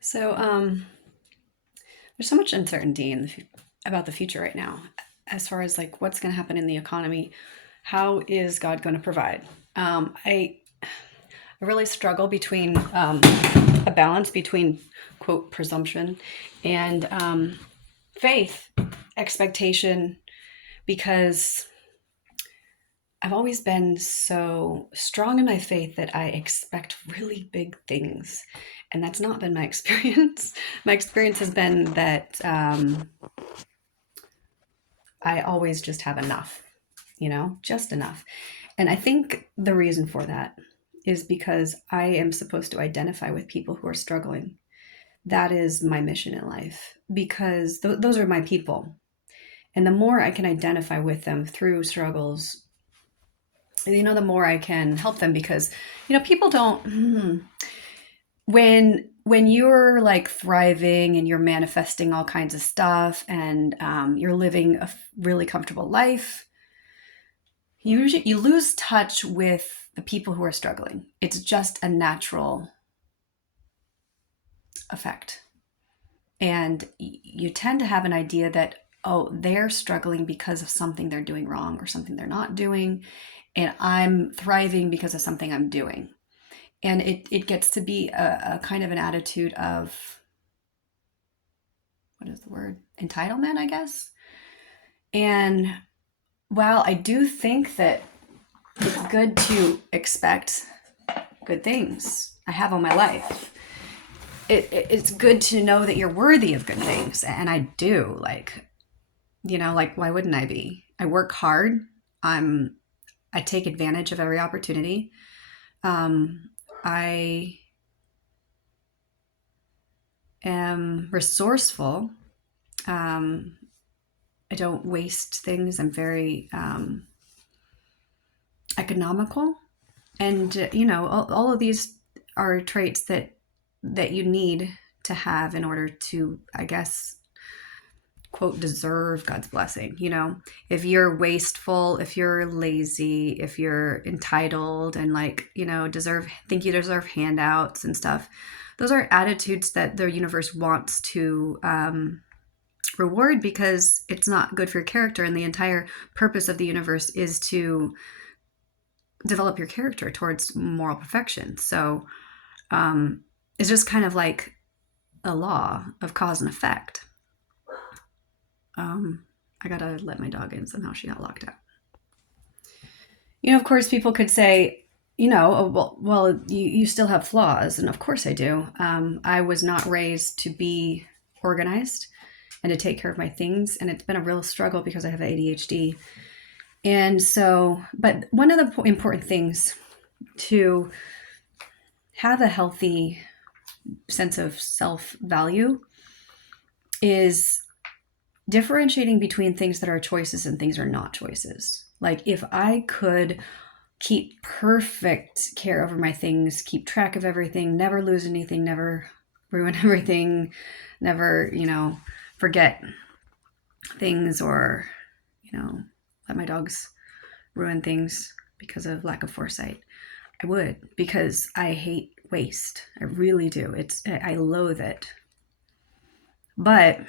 So, there's so much uncertainty about the future right now, as far as like what's going to happen in the economy. How is God going to provide? I really struggle between a balance between quote presumption and faith, expectation, because I've always been so strong in my faith that I expect really big things. And that's not been my experience. My experience has been that I always just have enough, just enough. And I think the reason for that is because I am supposed to identify with people who are struggling. That is my mission in life because those are my people. And the more I can identify with them through struggles, the more I can help them because, people don't, when you're like thriving and you're manifesting all kinds of stuff and you're living a really comfortable life, you lose touch with the people who are struggling. It's just a natural effect. And you tend to have an idea that, oh, they're struggling because of something they're doing wrong or something they're not doing. And I'm thriving because of something I'm doing. And it gets to be a kind of an attitude of, what is the word? Entitlement, I guess. And while I do think that it's good to expect good things, I have all my life. It's good to know that you're worthy of good things. And I do. Like, why wouldn't I be? I work hard. I take advantage of every opportunity. I am resourceful. Um, I don't waste things. I'm very economical, and all of these are traits that you need to have in order to, I guess, quote, deserve God's blessing. If you're wasteful, if you're lazy, if you're entitled and like, think you deserve handouts and stuff, those are attitudes that the universe wants to reward because it's not good for your character. And the entire purpose of the universe is to develop your character towards moral perfection. So it's just kind of like a law of cause and effect. I gotta let my dog in. Somehow she got locked out. Of course, people could say, oh, well, you still have flaws. And of course I do. I was not raised to be organized and to take care of my things. And it's been a real struggle because I have ADHD. And so, but one of the important things to have a healthy sense of self value is differentiating between things that are choices and things are not choices. Like if I could keep perfect care over my things, keep track of everything, never lose anything, never ruin everything, never, forget things or, let my dogs ruin things because of lack of foresight. I would, because I hate waste. I really do. I loathe it. But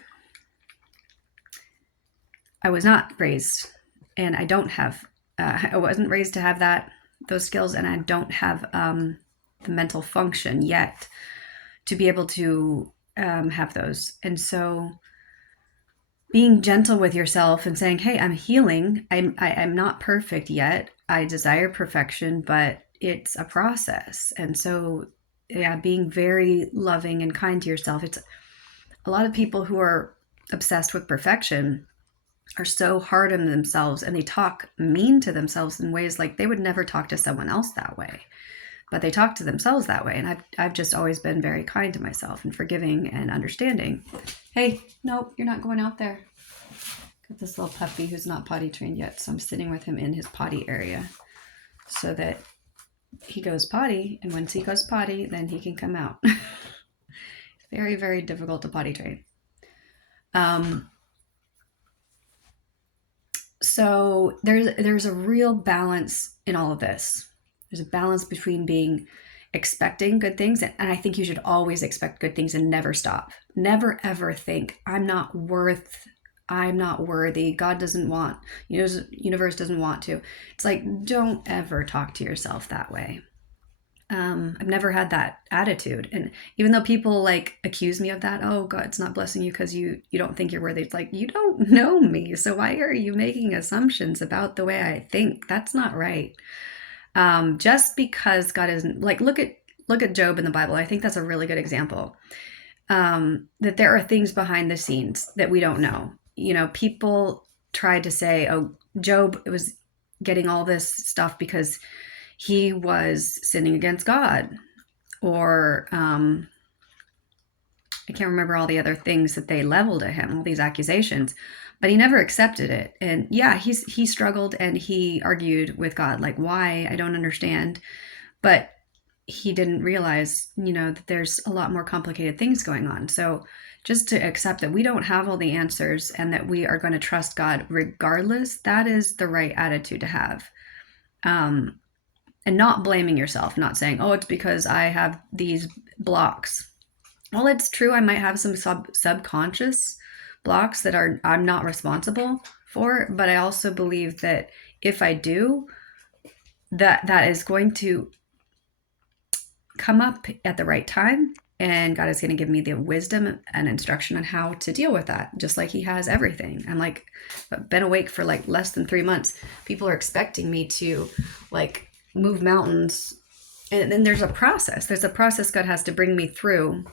I was not raised, and I don't have. I wasn't raised to have those skills, and I don't have the mental function yet to be able to have those. And so, being gentle with yourself and saying, "Hey, I'm healing. I'm not perfect yet. I desire perfection, but it's a process." And so, yeah, being very loving and kind to yourself. It's a lot of people who are obsessed with perfection are so hard on themselves and they talk mean to themselves in ways like they would never talk to someone else that way, but they talk to themselves that way. And I've just always been very kind to myself and forgiving and understanding. Hey, nope, you're not going out there. Got this little puppy who's not potty trained yet, so I'm sitting with him in his potty area so that he goes potty, and once he goes potty, then he can come out. Very, very difficult to potty train. So there's a real balance in all of this. There's a balance between being expecting good things. And I think you should always expect good things and never stop. Never ever think, I'm not worthy. God doesn't want, universe doesn't want to. It's like, don't ever talk to yourself that way. I've never had that attitude. And even though people like accuse me of that, oh, God's not blessing you because you don't think you're worthy. It's like, you don't know me. So why are you making assumptions about the way I think? That's not right. Just because God isn't, like, look at Job in the Bible. I think that's a really good example. That there are things behind the scenes that we don't know. People tried to say, oh, Job was getting all this stuff because he was sinning against God, or I can't remember all the other things that they leveled at him, all these accusations, but he never accepted it. And yeah, he struggled and he argued with God, like, why? I don't understand. But he didn't realize, that there's a lot more complicated things going on. So just to accept that we don't have all the answers and that we are going to trust God regardless, that is the right attitude to have. And not blaming yourself, not saying, oh, it's because I have these blocks. Well, it's true. I might have some subconscious blocks that I'm not responsible for, but I also believe that if I do, that is going to come up at the right time, and God is going to give me the wisdom and instruction on how to deal with that, just like he has everything. I'm like, been awake for like less than 3 months. People are expecting me to like move mountains, and then there's a process God has to bring me through,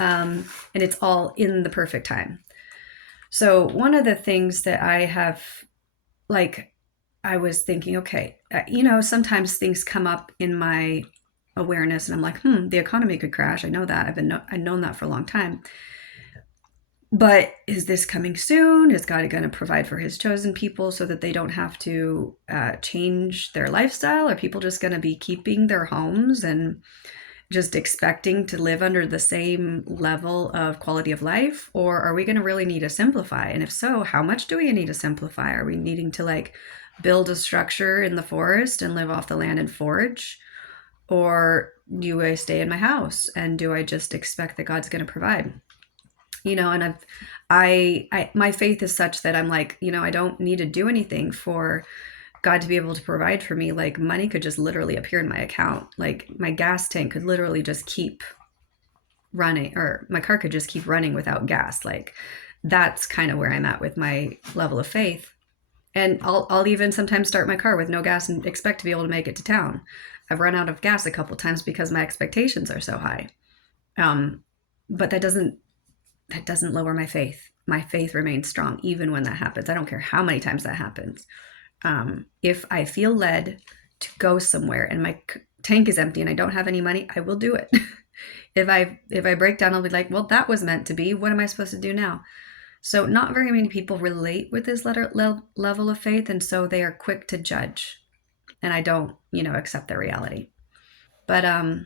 and it's all in the perfect time. So one of the things that I have, like, I was thinking, okay, sometimes things come up in my awareness and I'm like, the economy could crash. I know that. I've known that for a long time. But is this coming soon? Is God going to provide for his chosen people so that they don't have to change their lifestyle? Are people just going to be keeping their homes and just expecting to live under the same level of quality of life? Or are we going to really need to simplify? And if so, how much do we need to simplify? Are we needing to like build a structure in the forest and live off the land and forage? Or do I stay in my house and do I just expect that God's going to provide? And my faith is such that I'm like, I don't need to do anything for God to be able to provide for me. Like, money could just literally appear in my account. Like, my gas tank could literally just keep running, or my car could just keep running without gas. Like, that's kind of where I'm at with my level of faith. And I'll even sometimes start my car with no gas and expect to be able to make it to town. I've run out of gas a couple times because my expectations are so high. But that doesn't lower my faith. My faith remains strong even when that happens. I don't care how many times that happens. If I feel led to go somewhere and my tank is empty and I don't have any money, I will do it. If I break down, I'll be like, well, that was meant to be. What am I supposed to do now? So not very many people relate with this level of faith, and so they are quick to judge. And I don't, accept their reality. But where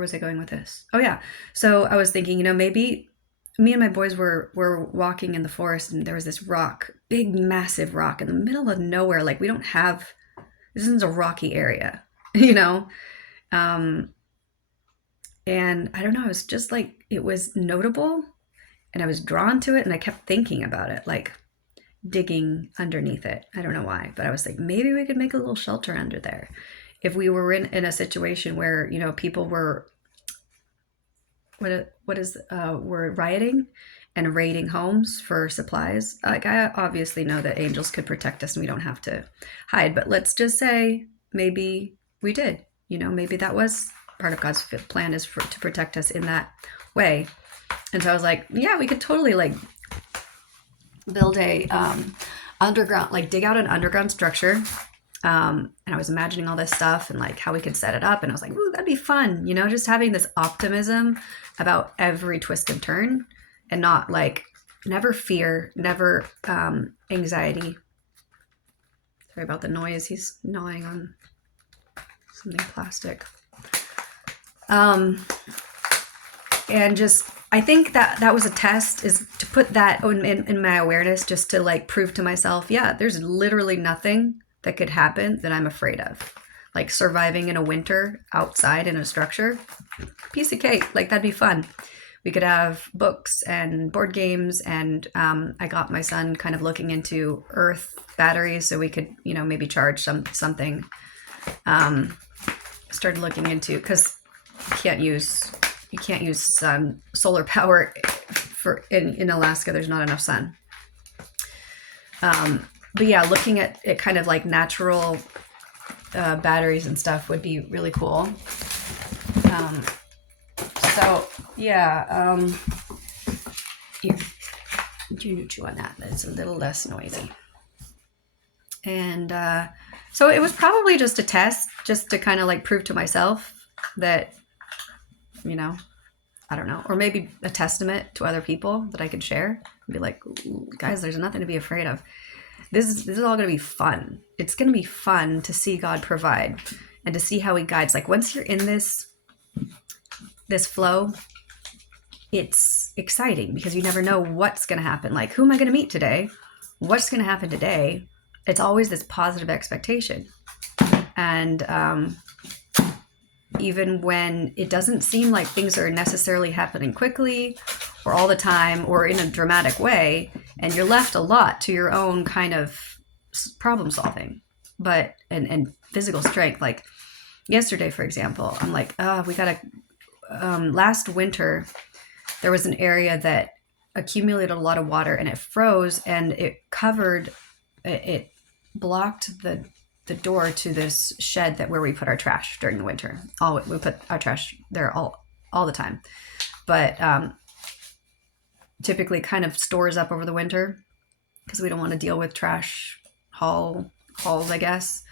was I going with this? Oh yeah. So I was thinking, maybe me and my boys were walking in the forest and there was this rock, big, massive rock in the middle of nowhere. Like, this is a rocky area, and I don't know, it was just like, it was notable and I was drawn to it and I kept thinking about it, like digging underneath it. I don't know why, but I was like, maybe we could make a little shelter under there. If we were in a situation where, people were, were rioting and raiding homes for supplies. Like, I obviously know that angels could protect us and we don't have to hide, but let's just say maybe we did, maybe that was part of God's plan, is to protect us in that way. And so I was like, yeah, we could totally like build a underground, like dig out an underground structure. And I was imagining all this stuff and like how we could set it up. And I was like, ooh, that'd be fun. Just having this optimism about every twist and turn, and not like, never fear, never anxiety. Sorry about the noise. He's gnawing on something plastic. And just, I think that was a test, is to put that in my awareness, just to like prove to myself, yeah, there's literally nothing that could happen that I'm afraid of. like surviving in a winter outside in a structure, piece of cake. Like that'd be fun. We could have books and board games, and I got my son kind of looking into earth batteries so we could, you know, maybe charge something. Started looking into, because you can't use solar power for in Alaska. There's not enough sun. But yeah, looking at it kind of like natural batteries and stuff would be really cool. So yeah, here, chew on that. It's a little less noisy. And so it was probably just a test, just to kind of like prove to myself that, you know, I don't know, or maybe a testament to other people that I could share and be like, guys, there's nothing to be afraid of. This is all going to be fun. It's going to be fun to see God provide and to see how he guides. Like once you're in this flow, it's exciting because you never know what's going to happen. Like, who am I going to meet today? What's going to happen today? It's always this positive expectation. And even when it doesn't seem like things are necessarily happening quickly or all the time or in a dramatic way, and you're left a lot to your own kind of problem solving, but and physical strength. Like yesterday, for example, I'm like, we gotta, last winter, there was an area that accumulated a lot of water and it froze, and it blocked the door to this shed where we put our trash during the winter. We put our trash there all the time, but typically kind of stores up over the winter because we don't want to deal with trash hauls, I guess.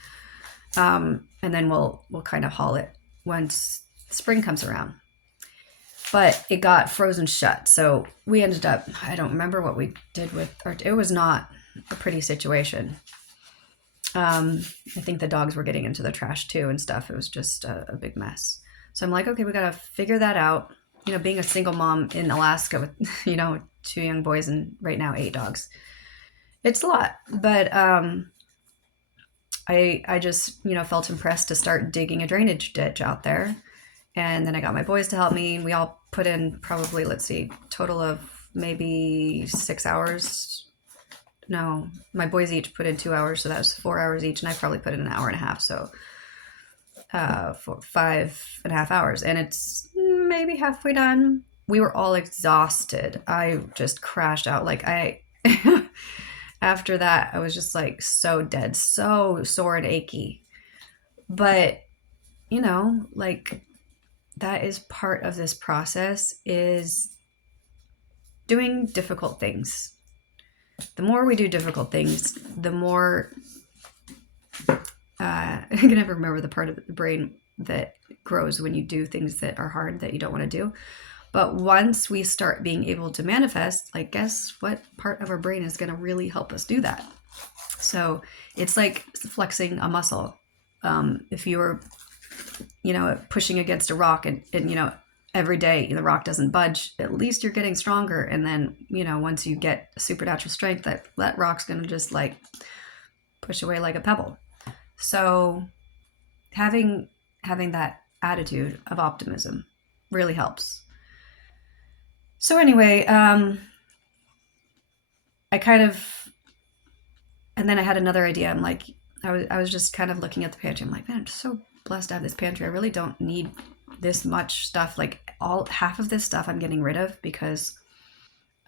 And then we'll kind of haul it once spring comes around. But it got frozen shut, so we ended up, I don't remember what we did it was not a pretty situation. I think the dogs were getting into the trash too and stuff. It was just a big mess. So I'm like, okay, we got to figure that out. You know, being a single mom in Alaska with, you know, 2 young boys and right now 8 dogs, it's a lot. But I just, you know, felt impressed to start digging a drainage ditch out there. And then I got my boys to help me. We all put in probably, let's see, total of maybe 6 hours. No, my boys each put in 2 hours, so that was 4 hours each, and I probably put in an hour and a half, so for 5.5 hours, and it's maybe halfway done. We were all exhausted. I just crashed out. Like after that, I was just like so dead, so sore and achy. But, you know, like that is part of this process, is doing difficult things. The more we do difficult things, the more I can never remember the part of the brain that grows when you do things that are hard, that you don't want to do. But once we start being able to manifest, like, guess what part of our brain is going to really help us do that? So it's like flexing a muscle. If you're, you know, pushing against a rock and you know, every day the rock doesn't budge, at least you're getting stronger. And then, you know, once you get supernatural strength, that rock's going to just like push away like a pebble. So having that attitude of optimism really helps. So anyway, I kind of, and then I had another idea. I'm like, I was just kind of looking at the pantry. I'm like, man, I'm just so blessed to have this pantry. I really don't need this much stuff. Like half of this stuff I'm getting rid of because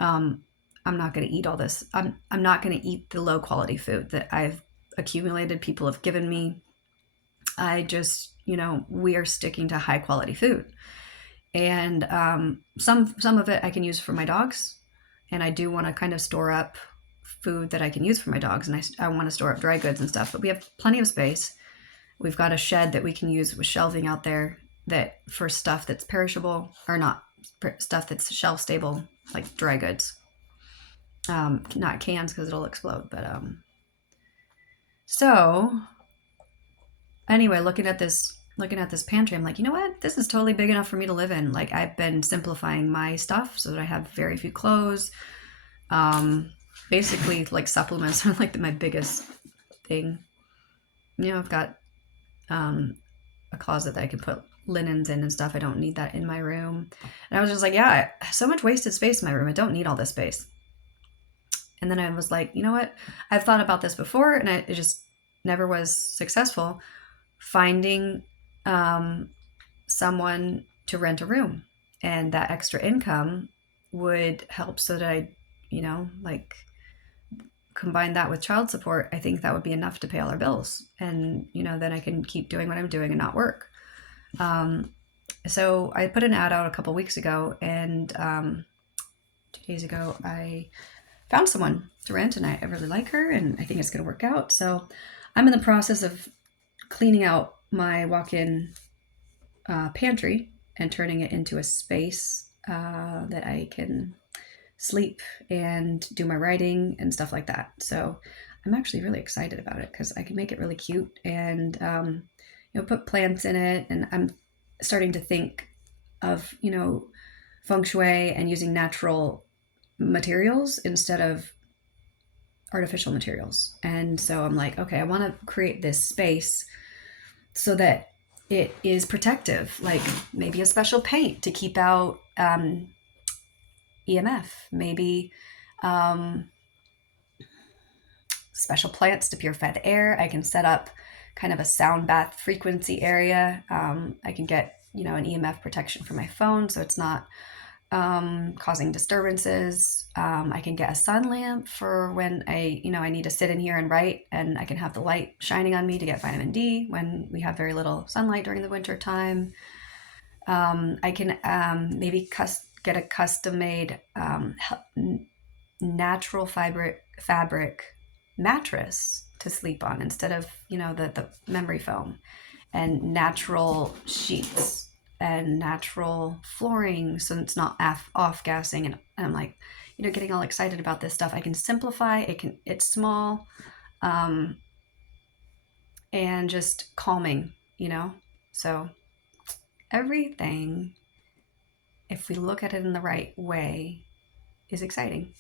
I'm not going to eat all this. I'm not going to eat the low quality food that I've accumulated, people have given me. I just, you know, we are sticking to high quality food. And some of it I can use for my dogs, and I do want to kind of store up food that I can use for my dogs, and I want to store up dry goods and stuff, but we have plenty of space. We've got a shed that we can use with shelving out there that for stuff that's perishable, or not stuff that's shelf stable, like dry goods, not cans because it'll explode. But so anyway, looking at this pantry, I'm like, you know what? This is totally big enough for me to live in. Like, I've been simplifying my stuff so that I have very few clothes. Basically, like supplements are like my biggest thing. You know, I've got a closet that I can put linens in and stuff. I don't need that in my room. And I was just like, yeah, so much wasted space in my room. I don't need all this space. And then I was like, you know what? I've thought about this before, and it just never was successful finding someone to rent a room. And that extra income would help so that I, like combine that with child support. I think that would be enough to pay all our bills. And, then I can keep doing what I'm doing and not work. So I put an ad out a couple weeks ago, and 2 days ago, I found someone to rent, and I really like her, and I think it's going to work out. So I'm in the process of cleaning out my walk-in pantry and turning it into a space that I can sleep and do my writing and stuff like that. So I'm actually really excited about it because I can make it really cute and put plants in it. And I'm starting to think of feng shui and using natural materials instead of artificial materials. And so I'm like, okay, I want to create this space so that it is protective, like maybe a special paint to keep out EMF, maybe special plants to purify the air. I can set up kind of a sound bath frequency area. I can get an EMF protection for my phone so it's not causing disturbances. I can get a sun lamp for when I need to sit in here and write, and I can have the light shining on me to get vitamin D when we have very little sunlight during the winter time. I can maybe get a custom-made natural fabric mattress to sleep on instead of the memory foam, and natural sheets and natural flooring so it's not off gassing. And I'm like, getting all excited about this stuff. I can simplify. It's small, and just calming, So everything, if we look at it in the right way, is exciting.